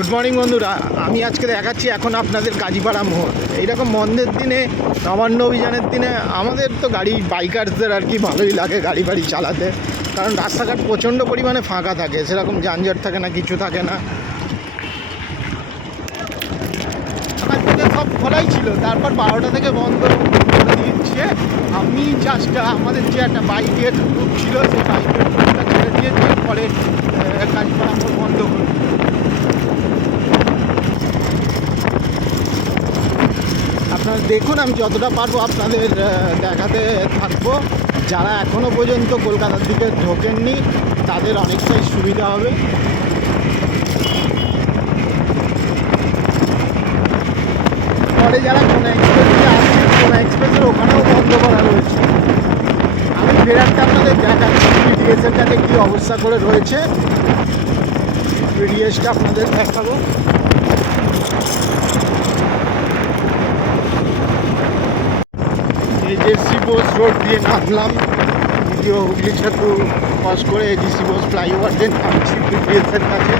Good morning বন্ধুরা, আমি আজকে দেখাচ্ছি এখন আপনাদের কাজীপাড়া মোড়। এইরকম বন্ধের দিনে, নবান্ন অভিযানের দিনে আমাদের তো বাইকার্সদের আর কি ভালোই লাগে গাড়ি বাড়ি চালাতে, কারণ রাস্তাঘাট প্রচণ্ড পরিমাণে ফাঁকা থাকে, সেরকম যানজট থাকে না, কিছু থাকে না। আমার দিকে সব খোলাই ছিল, তারপর 12টা থেকে বন্ধ করে দিচ্ছে। আমি জাস্ট আমাদের যে একটা বাইকের গ্রুপ ছিল, সেই বাইকের গ্রুপটা ছেড়ে দিয়েছে, পরে কাজীপাড়া মোড় বন্ধ হলো। আপনারা দেখুন, আমি যতটা পারবো আপনাদের দেখাতে থাকবো। যারা এখনও পর্যন্ত কলকাতার দিকে ঢোকেননি তাদের অনেকটাই সুবিধা হবে। পরে যারা কোনা এক্সপ্রেস দিয়ে আসছেন, কোনা এক্সপ্রেসের ওখানেও বন্ধ করা রয়েছে। আমি ফেরারটা আপনাদের দেখাচ্ছি পিডিএসের কাছে কী অবস্থা করে রয়েছে, পিডিএসটা আপনাদের দেখাবো। এই যে সিবোস রোড দিয়ে নামলাম, দ্বিতীয় হুগলি সেতু ক্রস করে এজি সিবোস ফ্লাইওভার দিয়ে নামছি পিডিএসের কাছে।